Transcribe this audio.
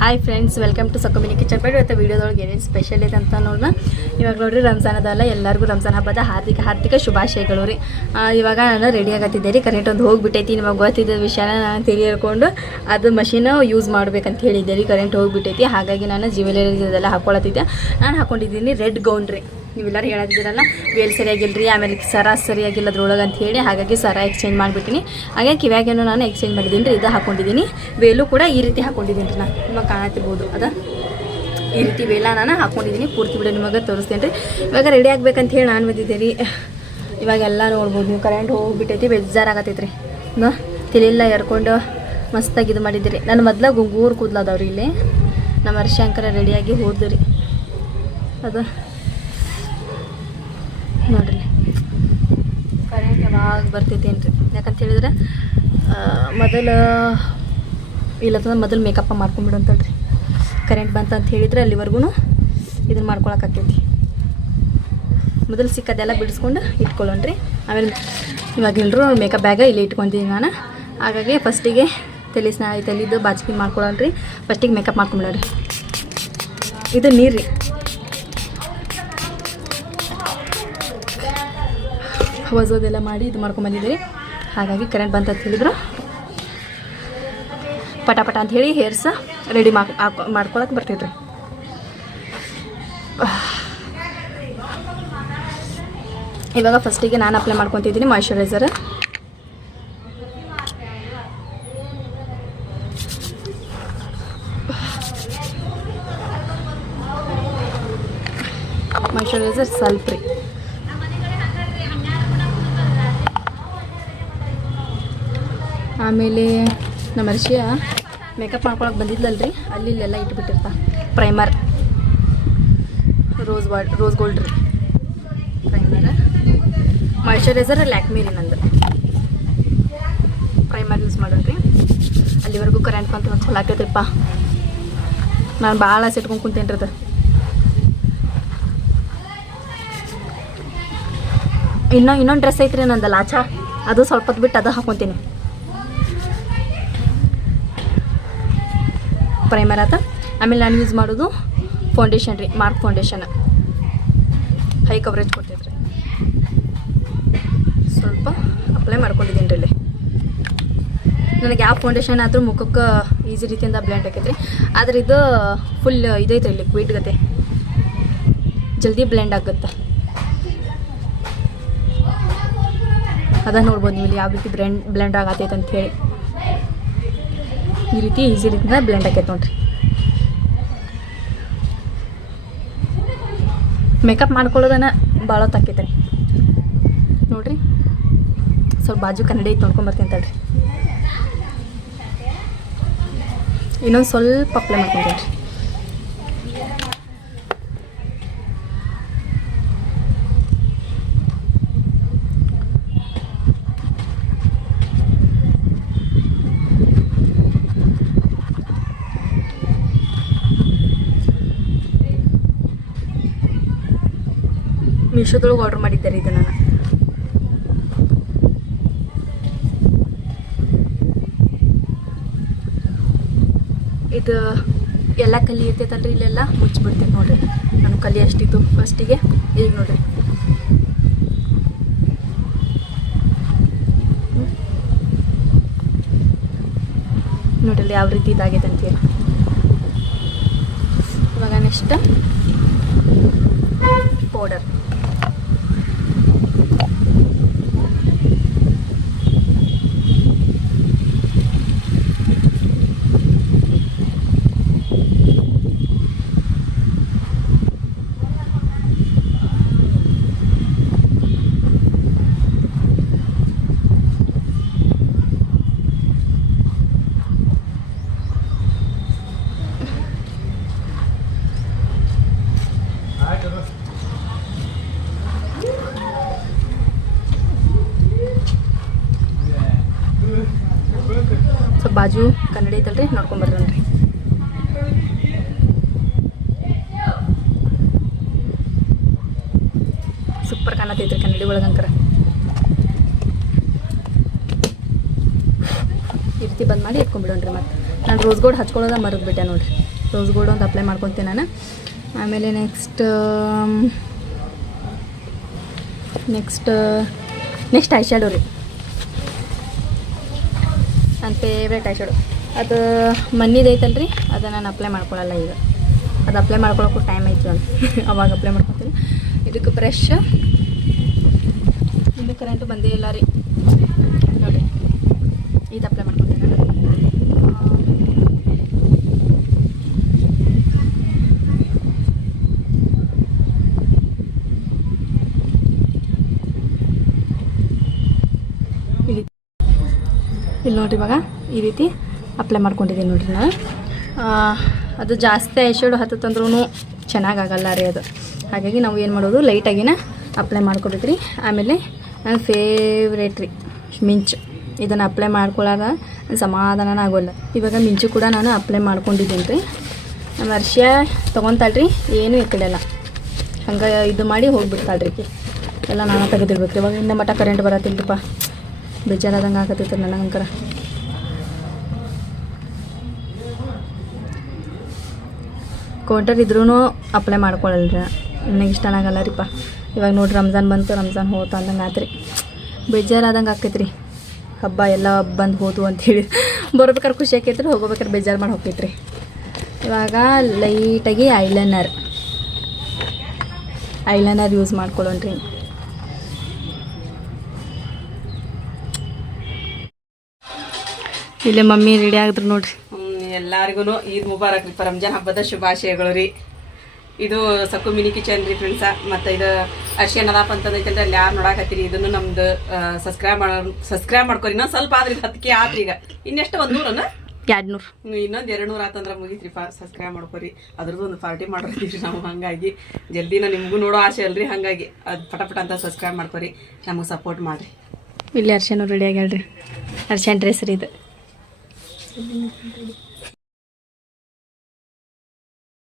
Hi friends, welcome to ಸಕಮಿನಿ kitchen. ಬೇಡ ಇವತ್ತು ವೀಡಿಯೋದೊಳಗೆ ಏನೇನು ಸ್ಪೆಷಲ್ ಇದೆ ಅಂತ ನೋಡೋಣ. ಇವಾಗ ನೋಡಿರಿ, ರಂಜಾನ್ ಅದಲ್ಲ, ಎಲ್ಲರಿಗೂ ರಂಜಾನ್ ಹಬ್ಬದ ಹಾರ್ದಿಕ ಶುಭಾಶಯಗಳು ರೀ. ಇವಾಗ ನಾನು ರೆಡಿ ಆಗತ್ತಿದ್ದೆ ರೀ. ಕರೆಂಟ್ ಒಂದು ಹೋಗಿಬಿಟ್ಟೈತಿ. ನಿಮಗೆ ಗೊತ್ತಿದ್ದ ವಿಷಯನ ನಾನು ತಿಳಿಯರ್ಕೊಂಡು ಅದು ಮಷೀನ್ ಯೂಸ್ ಮಾಡ್ಬೇಕಂತ ಹೇಳಿದ್ದೆ ರೀ. ಕರೆಂಟ್ ಹೋಗಿಬಿಟ್ಟೈತಿ, ಹಾಗಾಗಿ ನಾನು ಜ್ಯುವೆಲರಿ ಇದೆಲ್ಲ ಹಾಕ್ಕೊಳತ್ತಿದ್ದೆ. ನಾನು ಹಾಕ್ಕೊಂಡಿದ್ದೀನಿ ರೆಡ್ ಗೌನ್ ರೀ. ನೀವೆಲ್ಲರೂ ಹೇಳತ್ತಿದ್ದೀರಲ್ಲ, ವೇಲ್ ಸರಿಯಾಗಿಲ್ಲ ರೀ, ಆಮೇಲೆ ಸರ ಸರಿಯಾಗಿಲ್ಲ ಅದ್ರೊಳಗೆ ಅಂತ ಹೇಳಿ, ಹಾಗಾಗಿ ಸರ ಎಕ್ಸ್ಚೇಂಜ್ ಮಾಡಿಬಿಟ್ಟಿನಿ. ಹಾಗೆ ಕಿವ್ಯಾಗೇನು ನಾನು ಎಕ್ಸ್ಚೇಂಜ್ ಮಾಡಿದ್ದೀನಿ ರೀ. ಇದು ಹಾಕ್ಕೊಂಡಿದ್ದೀನಿ. ವೇಲು ಕೂಡ ಈ ರೀತಿ ಹಾಕ್ಕೊಂಡಿದ್ದೀನಿ ರೀ. ನಾನು ನಿಮಗೆ ಕಾಣತ್ತಿರ್ಬೋದು, ಈ ರೀತಿ ವೇಲ ನಾನು ಹಾಕ್ಕೊಂಡಿದ್ದೀನಿ. ಪೂರ್ತಿ ಬಿಡ ನಿಮಗೆ ತೋರಿಸ್ತೇನೆ ರೀ. ಇವಾಗ ರೆಡಿ ಆಗ್ಬೇಕಂತ ಹೇಳಿ ನಾನು ಬಂದಿದ್ದೆ ರೀ. ಇವಾಗೆಲ್ಲ ನೋಡ್ಬೋದು ನೀವು, ಕರೆಂಟ್ ಹೋಗಿಬಿಟ್ಟೈತಿ, ಬೇಜಾರಾಗತ್ತೈತೆ ರೀ. ತಲೆಲ್ಲ ಎರ್ಕೊಂಡು ಮಸ್ತಾಗಿ ಇದು ಮಾಡಿದ್ದೀರಿ. ನಾನು ಮೊದಲ ಗುಂಗೂರು ಕೂದಲಾದವ್ರಿ ಇಲ್ಲಿ. ನಮ್ಮ ಹರ್ಷಂಕರ ರೆಡಿಯಾಗಿ ಹೋದ್ರಿ. ಅದು ನೋಡ್ರಿ, ಕರೆಂಟ್ ಯಾವಾಗ ಬರ್ತೈತೇನು ರೀ. ಯಾಕಂತ ಹೇಳಿದ್ರೆ ಮೊದಲು ಮೇಕಪ್ ಮಾಡ್ಕೊಂಡ್ಬಿಡಂತಳ್ರಿ. ಕರೆಂಟ್ ಬಂತಂತ ಹೇಳಿದ್ರೆ ಅಲ್ಲಿವರೆಗೂ ಇದನ್ನು ಮಾಡ್ಕೊಳಕ್ಕಾಕೈತಿ. ಮೊದಲು ಸಿಕ್ಕದೆಲ್ಲ ಬಿಡಿಸ್ಕೊಂಡು ಇಟ್ಕೊಳ್ಳೋಣ್ರಿ. ಆಮೇಲೆ ಇವಾಗ ಎಲ್ಲರೂ ಮೇಕಪ್ ಬ್ಯಾಗ ಇಲ್ಲಿ ಇಟ್ಕೊತೀನಿ ನಾನು. ಹಾಗಾಗಿ ಫಸ್ಟಿಗೆ ತಲೆದು ಬಾಚಿಕೆ ಮಾಡ್ಕೊಳ್ಳೋಣ್ರಿ. ಫಸ್ಟಿಗೆ ಮೇಕಪ್ ಮಾಡ್ಕೊಂಬಿಡೋರಿ. ಇದು ನೀರು ರೀ, ಹೊಸದೆಲ್ಲ ಮಾಡಿ ಇದು ಮಾಡ್ಕೊಂಬಂದಿದ್ದೀರಿ. ಹಾಗಾಗಿ ಕರೆಂಟ್ ಬಂತ ಹೇಳಿದ್ರು ಪಟ ಅಂತ ಹೇಳಿ ಹೇರ್ಸ ರೆಡಿ ಮಾಡ್ಕೊಳಕ್ಕೆ ಬರ್ತಿದ್ರಿ. ಇವಾಗ ಫಸ್ಟಿಗೆ ನಾನು ಅಪ್ಲೈ ಮಾಡ್ಕೊತಿದ್ದೀನಿ ಮಾಯ್ಶ್ಚರೈಸರ್. ಮಾಯ್ಶ್ಚರೈಸರ್ ಸ್ವಲ್ಪ ರೀ. ಆಮೇಲೆ ನಮ್ಮ ಹರ್ಷಿಯ ಮೇಕಪ್ ಮಾಡ್ಕೊಳಕ್ಕೆ ಬಂದಿದ್ಲಲ್ರಿ, ಅಲ್ಲಿ ಇಲ್ಲೆಲ್ಲ ಇಟ್ಬಿಟ್ಟಿರ್ತಾ ಪ್ರೈಮರ್, ರೋಸ್ ಗೋಲ್ಡ್ ರೀ ಪ್ರೈಮರ್. ಮಾಯ್ಶ್ಚರೈಸರ್ ಲ್ಯಾಕ್ಮಿ ರೀ ನಂದು. ಪ್ರೈಮರ್ ಯೂಸ್ ಮಾಡೋಣ್ರಿ. ಅಲ್ಲಿವರೆಗೂ ಕರೆಂಟ್ ಬಂತು ಒಂದು ಚಲೋ ಆಕೈತ್ರಿಪ್ಪ. ನಾನು ಭಾಳ ಸಿಟ್ಕೊಂಡು ಕುಂತೇನ್ರಿ. ಅದು ಇನ್ನೊಂದು ಡ್ರೆಸ್ ಐತ್ರಿ ನಂದು ಲಾಚಾ, ಅದು ಸ್ವಲ್ಪ ಹೊತ್ತು ಬಿಟ್ಟು ಅದು ಹಾಕ್ಕೊತೀನಿ. ಪ್ರೈಮರ್ ಆತ. ಆಮೇಲೆ ನಾನು ಯೂಸ್ ಮಾಡೋದು ಫೌಂಡೇಶನ್ ರೀ, ಮಾರ್ಕ್ ಫೌಂಡೇಶನ್. ಹೈ ಕವರೇಜ್ ಕೊಟ್ಟಿದ್ರಿ. ಸ್ವಲ್ಪ ಅಪ್ಲೈ ಮಾಡ್ಕೊಂಡಿದ್ದೀನಿ ರೀ ಇಲ್ಲಿ. ನನಗೆ ಯಾವ ಫೌಂಡೇಶನ್ ಆದರೂ ಮುಖಕ್ಕೆ ಈಸಿ ರೀತಿಯಿಂದ ಬ್ಲೆಂಡ್ ಆಕೈತ್ರಿ. ಆದರೆ ಇದು ಫುಲ್ ಇದೈತೆ ಲಿಕ್ವಿಡ್ ಗತೆ, ಜಲ್ದಿ ಬ್ಲೆಂಡ್ ಆಗುತ್ತೆ. ಅದ ನೋಡ್ಬೋದು ನೀವು ಇಲ್ಲಿ ಯಾವ ರೀತಿ ಬ್ಲೆಂಡ್ ಆಗತ್ತೈತೆ ಅಂತ ಹೇಳಿ. ಈ ರೀತಿ ಈಸಿ ರೀತಿಯಿಂದ ಬ್ಲೆಂಡ್ ಆಕೈತೆ ನೋಡ್ರಿ. ಮೇಕಪ್ ಮಾಡ್ಕೊಳ್ಳೋದನ್ನ ಭಾಳ ಹೊತ್ತಾಕೈತೆ ರೀ. ನೋಡ್ರಿ, ಸ್ವಲ್ಪ ಬಾಜು ಕನ್ನಡಿ ಐತೆ ನೋಡ್ಕೊಂಬರ್ತೀನಿ ತಡ್ರಿ. ಇನ್ನೊಂದು ಸ್ವಲ್ಪ ಅಪ್ಲೈ ಮಾಡ್ಕೊಂತೀನಿ ರೀ. ಮೀಶೋದೊಳಗೆ ಆರ್ಡ್ರ್ ಮಾಡಿದ್ದಾರೆ ಇದು ನಾನು. ಇದು ಎಲ್ಲ ಕಲಿ ಇರ್ತೈತಲ್ರಿ, ಇಲ್ಲೆಲ್ಲ ಮುಚ್ಚಿಬಿಡ್ತೈತೆ ನೋಡ್ರಿ. ನಾನು ಕಲಿ ಅಷ್ಟಿತ್ತು ಫಸ್ಟಿಗೆ. ಈಗ ನೋಡ್ರಿ, ನೋಡ್ರಿ ಯಾವ ರೀತಿ ಇದಾಗೈತೆ ಅಂತೇಳಿ. ಇವಾಗ ನೆಕ್ಸ್ಟ್ ಪೌಡರ್. ಸ್ವಲ್ಪ ಬಾಜು ಕನ್ನಡಿ ಐತಲ್ರಿ, ನೋಡ್ಕೊಂಬರ್ರಿ. ಸೂಪರ್ ಕಾಣತೈತ್ರಿ ಕನ್ನಡಿ ಒಳಗಂಕರ. ಈ ಪೂರ್ತಿ ಬಂದ್ ಮಾಡಿ ಇಟ್ಕೊಂಡ್ಬಿಡೋಣ್ರಿ. ಮತ್ತು ನಾನು ರೋಸ್ ಗೋಲ್ಡ್ ಹಚ್ಕೊಳ್ಳೋದ ಮರೆದ್ಬಿಟ್ಟೆ ನೋಡಿರಿ. ರೋಸ್ ಗೋಲ್ಡ್ ಒಂದು ಅಪ್ಲೈ ಮಾಡ್ಕೊತೀನಿ ನಾನು. ಆಮೇಲೆ ನೆಕ್ಸ್ಟ್ ಐ ಶ್ಯಾಡೋ ರೀ, ನನ್ನ ಫೇವ್ರೇಟ್ ಐ ಶ್ಯಾಡೋ. ಅದು ಮನ್ನಿದು ಐತಲ್ರಿ, ಅದು ನಾನು ಅಪ್ಲೈ ಮಾಡ್ಕೊಳ್ಳಲ್ಲ ಈಗ. ಅದು ಅಪ್ಲೈ ಮಾಡ್ಕೊಳಕ್ಕೂ ಟೈಮ್ ಆಯ್ತು ಅಂತ ಅವಾಗ ಅಪ್ಲೈ ಮಾಡ್ಕೊತೀನಿ. ಇದಕ್ಕೆ ಬ್ರಷ್, ಇನ್ನು ಕರೆಂಟು ಬಂದೇ ಇಲ್ಲ ರೀ ನೋಡಿ. ಇದು ಅಪ್ಲೈ ಮಾಡ್ಕೊತೀನಿ ನಾನು. ಇಲ್ಲಿ ನೋಡಿರಿ ಇವಾಗ ಈ ರೀತಿ ಅಪ್ಲೈ ಮಾಡ್ಕೊಂಡಿದ್ದೀನಿ ನೋಡಿರಿ ನಾನು. ಅದು ಜಾಸ್ತಿ ಐಶ್ಯಾಡೋ ಹತ್ತಂದ್ರೂ ಚೆನ್ನಾಗಾಗಲ್ಲ ರೀ ಅದು. ಹಾಗಾಗಿ ನಾವು ಏನು ಮಾಡೋದು, ಲೈಟಾಗಿನ ಅಪ್ಲೈ ಮಾಡ್ಕೊಬೇಕ್ರಿ. ಆಮೇಲೆ ನನ್ನ ಫೇವ್ರೇಟ್ ರೀ ಮಿಂಚು, ಇದನ್ನು ಅಪ್ಲೈ ಮಾಡ್ಕೊಳ್ಳಾಗ ಸಮಾಧಾನ ಆಗೋಲ್ಲ. ಇವಾಗ ಮಿಂಚು ಕೂಡ ನಾನು ಅಪ್ಲೈ ಮಾಡ್ಕೊಂಡಿದ್ದೀನಿ ರೀ. ನಮ್ಮ ವರ್ಷ ತೊಗೊತಾಳ್ರಿ, ಏನೂ ಎಕ್ಕಡಲ್ಲ, ಹಂಗೆ ಇದು ಮಾಡಿ ಹೋಗಿಬಿಡ್ತಾಳ್ರಿ. ಎಲ್ಲ ನಾನು ತೆಗೆದಿಡ್ಬೇಕ್ರಿ. ಇವಾಗ ಇನ್ನು ಮಟ್ಟ ಕರೆಂಟ್ ಬರತ್ತಿಲ್ಲರಿಪ್ಪ, ಬೇಜಾರಾದಂಗೆ ಆಗತ್ತೈತೆ ನನಗಂಕರ. ಕೌಂಟರ್ ಇದ್ರೂ ಅಪ್ಲೈ ಮಾಡ್ಕೊಳ್ಳಲ್ರಿ, ನನಗೆ ಇಷ್ಟ ಆಗಲ್ಲ ರೀಪ್ಪ. ಇವಾಗ ನೋಡಿ ರಂಜಾನ್ ಬಂತು, ರಂಜಾನ್ ಹೋತು ಅಂದಂಗೆ ಆತ್ರಿ, ಬೇಜಾರಾದಂಗೆ ಆಕೈತ್ರಿ. ಹಬ್ಬ ಎಲ್ಲ ಬಂದು ಹೋದು ಅಂಥೇಳಿ ಬರ್ಬೇಕಾದ್ರೆ ಖುಷಿ ಆಕೈತ್ರಿ, ಹೋಗ್ಬೇಕಾದ್ರೆ ಬೇಜಾರು ಮಾಡಿ ಹೋಗ್ತೈತ್ರಿ. ಇವಾಗ ಲೈಟಾಗಿ ಐಲೈನರ್ ಯೂಸ್ ಮಾಡ್ಕೊಳ್ಳೋಣ್ರಿ. ಇಲ್ಲೇ ಮಮ್ಮಿ ರೆಡಿ ಆಗಿದ್ರು ನೋಡ್ರಿ. ಎಲ್ಲರಿಗೂ ಈದ್ ಮುಬಾರಕ್ ರೀ, ರಂಜಾನ್ ಹಬ್ಬದ ಶುಭಾಶಯಗಳು ರೀ. ಇದು ಸಕ್ಕು ಮಿನಿ ಕಿಚನ್ ರೀ ಫ್ರೆಂಡ್ಸ. ಮತ್ತು ಇದು ಅರ್ಶಿಯನ್ ಅದಾಪ ಅಂತಂದೈತಲ್ರಿ, ಅಲ್ಲಿ ಯಾರು ನೋಡಾಕತ್ತೀರಿ ಇದನ್ನು ನಮ್ದು ಸಬ್ಸ್ಕ್ರೈಬ್ ಮಾಡ್ಕೊರಿ. ಇನ್ನೊಂದು ಸ್ವಲ್ಪ ಆದ್ರಿ, 10K ಆತ್ರಿ. ಈಗ ಇನ್ನೆಷ್ಟು 100 200 ಇನ್ನೊಂದು 200 ಆತಂದ್ರೆ ಮುಗಿತ್ರಿ. ಸಬ್ಸ್ಕ್ರೈಬ್ ಮಾಡ್ಕೊರಿ. ಅದ್ರದ್ದು ಒಂದು ಪಾರ್ಟಿ ಮಾಡಿರ್ತೀವಿ ನಾವು. ಹಾಗಾಗಿ ಜಲ್ದಿನ ನಿಮಗೂ ನೋಡೋ ಆಸೆ ಅಲ್ರಿ, ಹಾಗಾಗಿ ಅದು ಪಟ ಅಂತ ಸಬ್ಸ್ಕ್ರೈಬ್ ಮಾಡ್ಕೊರಿ, ನಮಗೆ ಸಪೋರ್ಟ್ ಮಾಡಿರಿ. ಇಲ್ಲಿ ಅರ್ಶನ್ ರೆಡಿ ಆಗ್ಯಾಳ್ರಿ. ಅರ್ಶನ್ ಡ್ರೆಸ್ ರೀ ಇದು.